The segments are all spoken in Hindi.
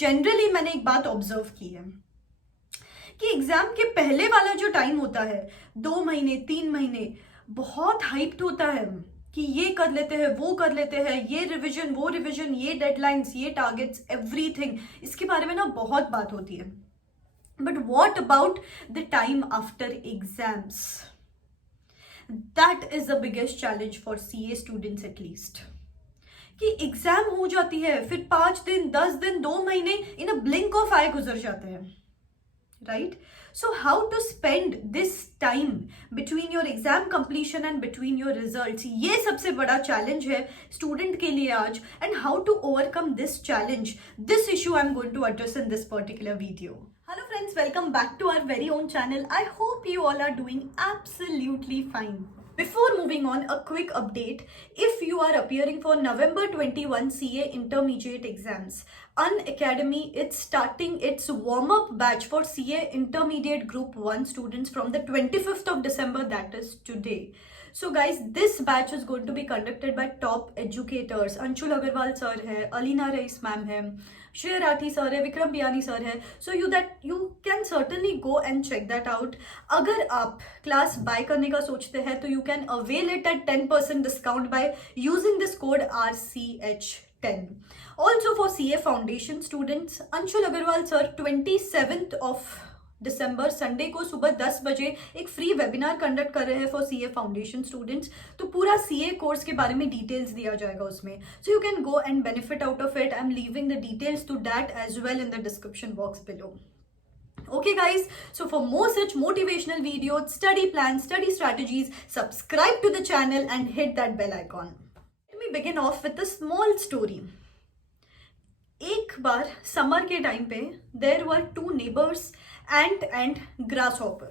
जनरली मैंने एक बात ऑब्जर्व की है कि एग्जाम के पहले वाला जो टाइम होता है, 2 महीने 3 महीने, बहुत हाइप्ड होता है कि ये कर लेते हैं, वो कर लेते हैं, ये रिवीजन, वो रिवीजन, ये डेडलाइंस, ये टारगेट्स, एवरीथिंग, इसके बारे में ना बहुत बात होती है. But what about the time after exams? That is the biggest challenge for CA students at least. कि एग्जाम हो जाती है, फिर 5 दिन 10 दिन 2 महीने इन अ ब्लिंक ऑफ आई गुजर जाते हैं, right? So how to spend this time between your exam completion and between your results, ये सबसे बड़ा challenge है student के लिए आज. And how to overcome this challenge, this issue I'm going to address in this particular video. Hello friends, welcome back to our very own channel. I hope you all are doing absolutely fine. Before moving on, a quick update. If you are appearing for November 21 CA intermediate exams, Unacademy, it's starting its warm-up batch for CA intermediate group 1 students from the 25th of December, that is today. So guys, this batch is going to be conducted by top educators. Anshul Agarwal sir hai, Alina Rais ma'am hai, Shreya Rathi sir है, विक्रम बियानी सर है. सो you can certainly go and check that out. अगर आप क्लास बाय करने का सोचते हैं तो you can avail it at 10% discount by using this code RCH10. Also for CA Foundation students, Anshul Agarwal sir 27th of December Sunday को सुबह 10 बजे एक फ्री वेबिनार कंडक्ट कर रहे हैं फॉर CA फाउंडेशन स्टूडेंट्स. तो पूरा CA कोर्स के बारे में डिटेल्स दिया जाएगा उसमें. So you can go and benefit out of it. I am leaving the details to that as well in the description box below. Okay guys, so for more such motivational videos, study plans, study strategies, subscribe to the channel and hit that bell icon. Let me begin off with a small story. एक बार समर के टाइम पे there were two neighbors, ant and grasshopper.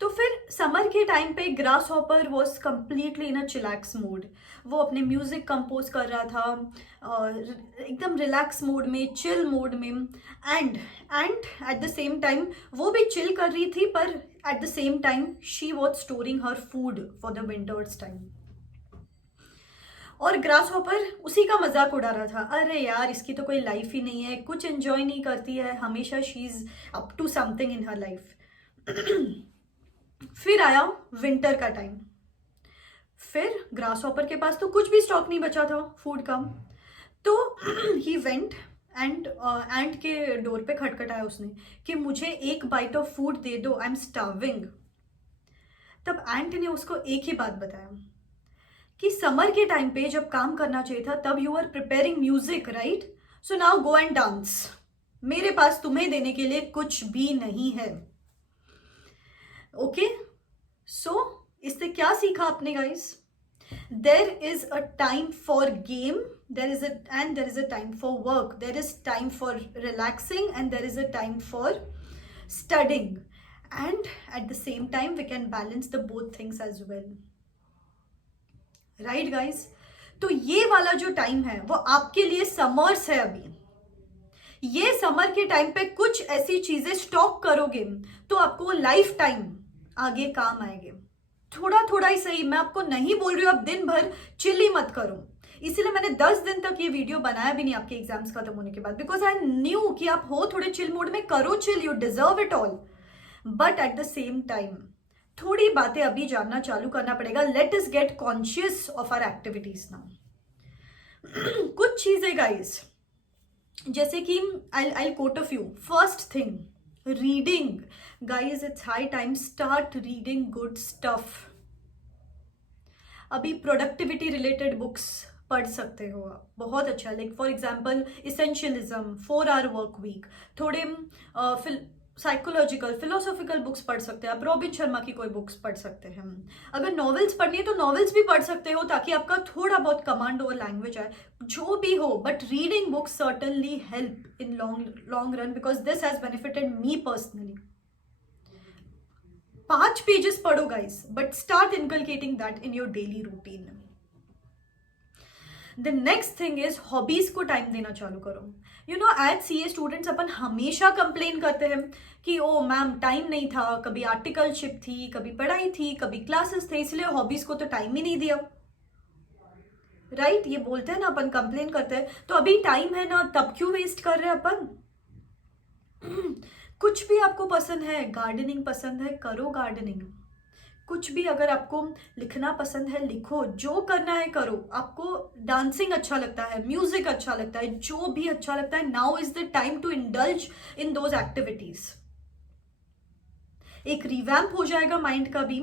तो फिर समर के टाइम पे grasshopper was completely in a chillax mood. वो अपने म्यूजिक कंपोज कर रहा था एकदम रिलैक्स मोड में, चिल मोड में. And at the same time वो भी चिल कर रही थी, पर eight the same time she was storing her food for the winters time. और ग्रासहॉपर उसी का मजाक उड़ा रहा था. अरे यार, इसकी तो कोई लाइफ ही नहीं है, कुछ एंजॉय नहीं करती है, हमेशा she is up to something in her life. फिर आया विंटर का टाइम. फिर ग्रासहॉपर के पास तो कुछ भी स्टॉक नहीं बचा था फूड का. तो ही वेंट एंड एंट के डोर पे खटखटाया उसने कि मुझे एक बाइट ऑफ फूड दे दो, आई एम स्टार्विंग. तब एंट ने उसको एक ही बात बताया कि समर के टाइम पे जब काम करना चाहिए था तब you are preparing music, right? So now go and dance. मेरे पास तुम्हें देने के लिए कुछ भी नहीं है. ओके, सो इससे क्या सीखा आपने guys? There is a time for game, there is a time for work, there is time for relaxing and there is a time for studying. And at the same time we can balance the both things as well, right guys? तो ये वाला जो टाइम है वो आपके लिए समर्स है. अभी ये समर के टाइम पे कुछ ऐसी चीजें स्टॉक करोगे तो आपको लाइफ टाइम आगे काम आएंगे. थोड़ा थोड़ा ही सही, मैं आपको नहीं बोल रही हूँ आप दिन भर चिल ही मत करो. इसीलिए मैंने 10 दिन तक ये वीडियो बनाया भी नहीं आपके एग्जाम्स खत्म होने के बाद, बिकॉज आई न्यू कि आप हो थोड़े चिल मोड में, करो chill, you deserve it all. But at the same time थोड़ी बातें अभी जानना चालू करना पड़ेगा. Let us get conscious of our activities now. कुछ चीजें गाइस, जैसे कि I quote a few. First thing, reading. Guys, it's high time start reading good stuff. अभी प्रोडक्टिविटी रिलेटेड बुक्स पढ़ सकते हो आप, बहुत अच्छा. Like for example essentialism, 4 hour work week. थोड़े साइकोलॉजिकल फिलोसॉफिकल बुक्स पढ़ सकते हैं आप. रॉबिन शर्मा की कोई बुक्स पढ़ सकते हैं. अगर नॉवेल्स पढ़नी है तो नॉवेल्स भी पढ़ सकते हो, ताकि आपका थोड़ा बहुत कमांड ओवर लैंग्वेज आए, जो भी हो. But reading books certainly help in long run, because this has benefited me personally. 5 pages पढ़ो guys, but start inculcating that in your daily routine. The next thing is hobbies को टाइम देना चालू करो. You know, as CA students अपन हमेशा कंप्लेन करते हैं कि ओ मैम टाइम नहीं था, कभी आर्टिकलशिप थी, कभी पढ़ाई थी, कभी क्लासेस थे, इसलिए हॉबीज को तो टाइम ही नहीं दिया, राइट? ये बोलते हैं ना अपन, कंप्लेन करते हैं, तो अभी टाइम है ना, तब क्यों वेस्ट कर रहे हैं अपन? कुछ भी आपको पसंद है, गार्डनिंग पसंद है, करो गार्डनिंग। कुछ भी अगर आपको लिखना पसंद है, लिखो। जो करना है करो। आपको डांसिंग अच्छा लगता है, म्यूजिक अच्छा लगता है, जो भी अच्छा लगता है, now is the time to indulge in those activities. एक रिवैम्प हो जाएगा माइंड का भी,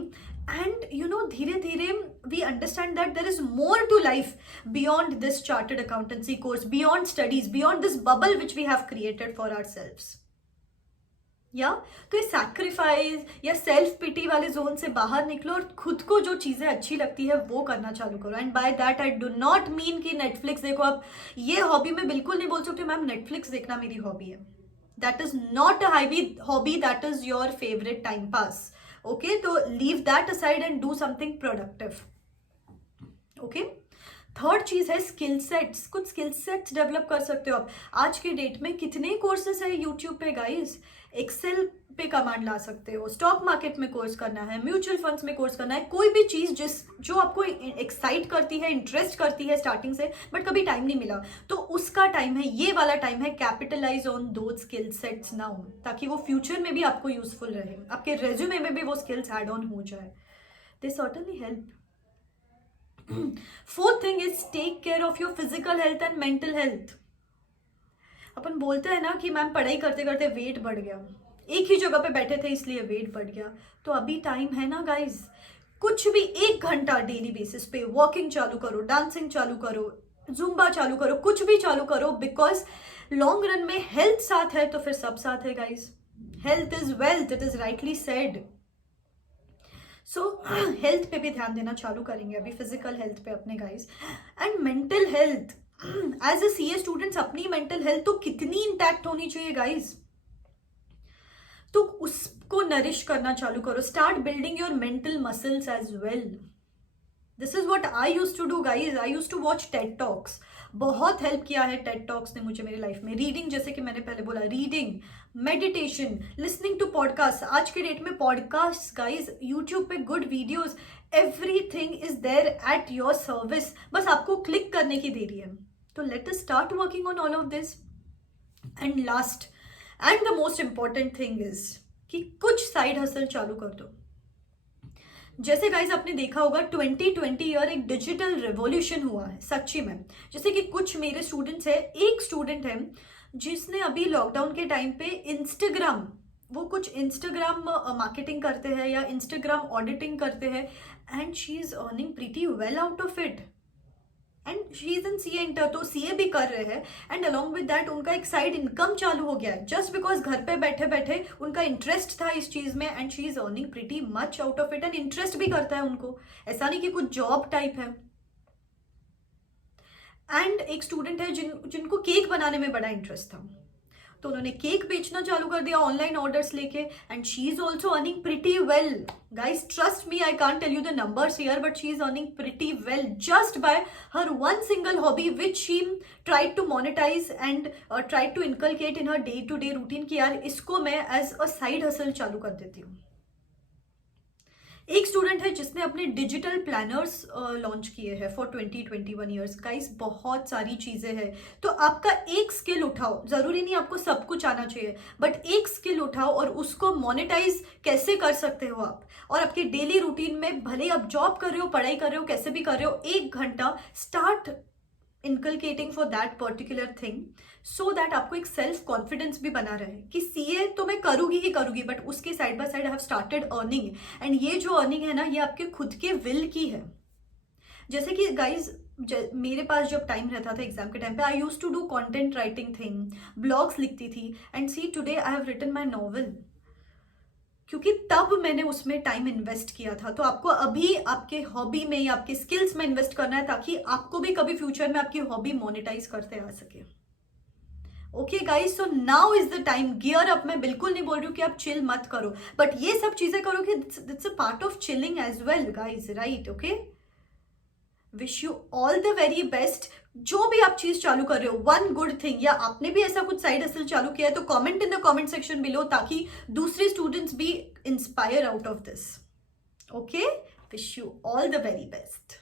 एंड यू नो धीरे धीरे we understand that there is more to life beyond this chartered accountancy course, beyond studies, beyond this bubble which we have created for ourselves. या तो ये सैक्रिफाइस या सेल्फ पिटी वाले जोन से बाहर निकलो और खुद को जो चीजें अच्छी लगती है वो करना चालू करो। And by that I do not mean कि नेटफ्लिक्स देखो। आप ये हॉबी में बिल्कुल नहीं बोल सकते मैम नेटफ्लिक्स देखना मेरी हॉबी है। That is not a hobby, that is your favourite time pass. Okay, तो leave that aside and do something productive. Okay, third चीज है स्किल सेट्स। कुछ स्किल सेट्स डेवलप कर सकते हो आप। आज के डेट में कितने कोर्सेस है यूट्यूब पे गाइस। एक्सेल पे कमांड ला सकते हो, स्टॉक मार्केट में कोर्स करना है, म्यूचुअल फंड्स में कोर्स करना है, कोई भी चीज जो आपको एक्साइट करती है, इंटरेस्ट करती है स्टार्टिंग से, बट कभी टाइम नहीं मिला, तो उसका टाइम है, ये वाला टाइम है। Capitalise on those skill sets now, ताकि वो फ्यूचर में भी आपको यूजफुल रहे, आपके रेज्यूमे में भी वो स्किल्स एड ऑन हो जाए। They certainly help. Fourth thing is take care of your physical health and mental health. अपन बोलते हैं ना कि मैम पढ़ाई करते करते वेट बढ़ गया, एक ही जगह पे बैठे थे इसलिए वेट बढ़ गया। तो अभी टाइम है ना गाइस, कुछ भी 1 घंटा डेली बेसिस पे वॉकिंग चालू करो, डांसिंग चालू करो, जुम्बा चालू करो, कुछ भी चालू करो, बिकॉज लॉन्ग रन में हेल्थ साथ है तो फिर सब साथ है guys. Health is wealth, it is rightly said. So health पे भी ध्यान देना चालू करेंगे अभी, फिजिकल हेल्थ पे अपने guys. And mental health, as a CA students अपनी मेंटल हेल्थ तो कितनी इंटैक्ट होनी चाहिए गाइस, तो उसको नरिश करना चालू करो। Start building your mental muscles as well. This is what I use to do guys. I use to watch TED talks, बहुत हेल्प किया है टेड टॉक्स ने मुझे मेरी लाइफ में। रीडिंग, जैसे कि मैंने पहले बोला, reading, meditation, listening to podcast. आज के डेट में पॉडकास्ट गाइज, यूट्यूब पे good videos, everything is there at your service, बस आपको क्लिक करने की देरी है। तो let us start working on all of this. And last and the most important thing is कि कुछ साइड हसल चालू कर दो। जैसे गाइज आपने देखा होगा 2020 ईयर एक डिजिटल रिवॉल्यूशन हुआ है सच्ची में। जैसे कि कुछ मेरे स्टूडेंट्स है, एक स्टूडेंट है जिसने अभी लॉकडाउन के टाइम पे इंस्टाग्राम, वो कुछ इंस्टाग्राम मार्केटिंग करते हैं या इंस्टाग्राम ऑडिटिंग करते हैं, and she is earning pretty well out of it. And she is in CA inter, तो सीए भी कर रहे हैं, एंड अलॉन्ग विद दैट उनका एक साइड इनकम चालू हो गया है, जस्ट बिकॉज घर पे बैठे बैठे उनका इंटरेस्ट था इस चीज में, and she is earning pretty much out of it. And interest भी करता है उनको, ऐसा नहीं कि कुछ जॉब टाइप है। एंड एक स्टूडेंट है जिनको केक बनाने में बड़ा इंटरेस्ट था, तो उन्होंने केक बेचना चालू कर दिया ऑनलाइन ऑर्डर्स लेके, and she is also earning pretty well guys. Trust me, I can't tell you the numbers here, but she is earning pretty well just by her one single hobby which she tried to monetise and tried to inculcate in her day to day routine कि यार इसको मैं एज अ साइड हसल चालू कर देती हूँ। एक स्टूडेंट है जिसने अपने डिजिटल प्लानर्स लॉन्च किए हैं फॉर 2021 ईयर्स। गाइस बहुत सारी चीजें हैं, तो आपका एक स्किल उठाओ, जरूरी नहीं आपको सब कुछ आना चाहिए, बट एक स्किल उठाओ और उसको मोनेटाइज कैसे कर सकते हो आप, और आपके डेली रूटीन में, भले आप जॉब कर रहे हो, पढ़ाई कर रहे हो, कैसे भी कर रहे हो, 1 घंटा start inculcating for that particular thing, so that आपको एक सेल्फ कॉन्फिडेंस भी बना रहे कि सीए तो मैं करूंगी ही करूंगी, बट उसके side by side I have started earning. And ये जो अर्निंग है ना, ये आपके खुद के विल की है। जैसे कि गाइज मेरे पास जब टाइम रहता था एग्जाम के टाइम पे, I use to do content writing thing, blogs लिखती थी, and see today I have written my novel, क्योंकि तब मैंने उसमें टाइम इन्वेस्ट किया था। तो आपको अभी आपके हॉबी में या आपके स्किल्स में इन्वेस्ट करना है, ताकि आपको भी कभी फ्यूचर में आपकी हॉबी मोनेटाइज करते आ सके। Okay guys, so now is the time, gear up. मैं बिल्कुल नहीं बोल रही हूँ कि आप चिल मत करो, बट ये सब चीजें करो कि it's a part of chilling as well guys, right? Okay, wish you all the very best. जो भी आप चीज चालू कर रहे हो, वन गुड थिंग, या आपने भी ऐसा कुछ साइड हसल चालू किया है, तो comment in the comment section below, ताकि दूसरे स्टूडेंट्स भी inspire out of this. Okay, wish you all the very best.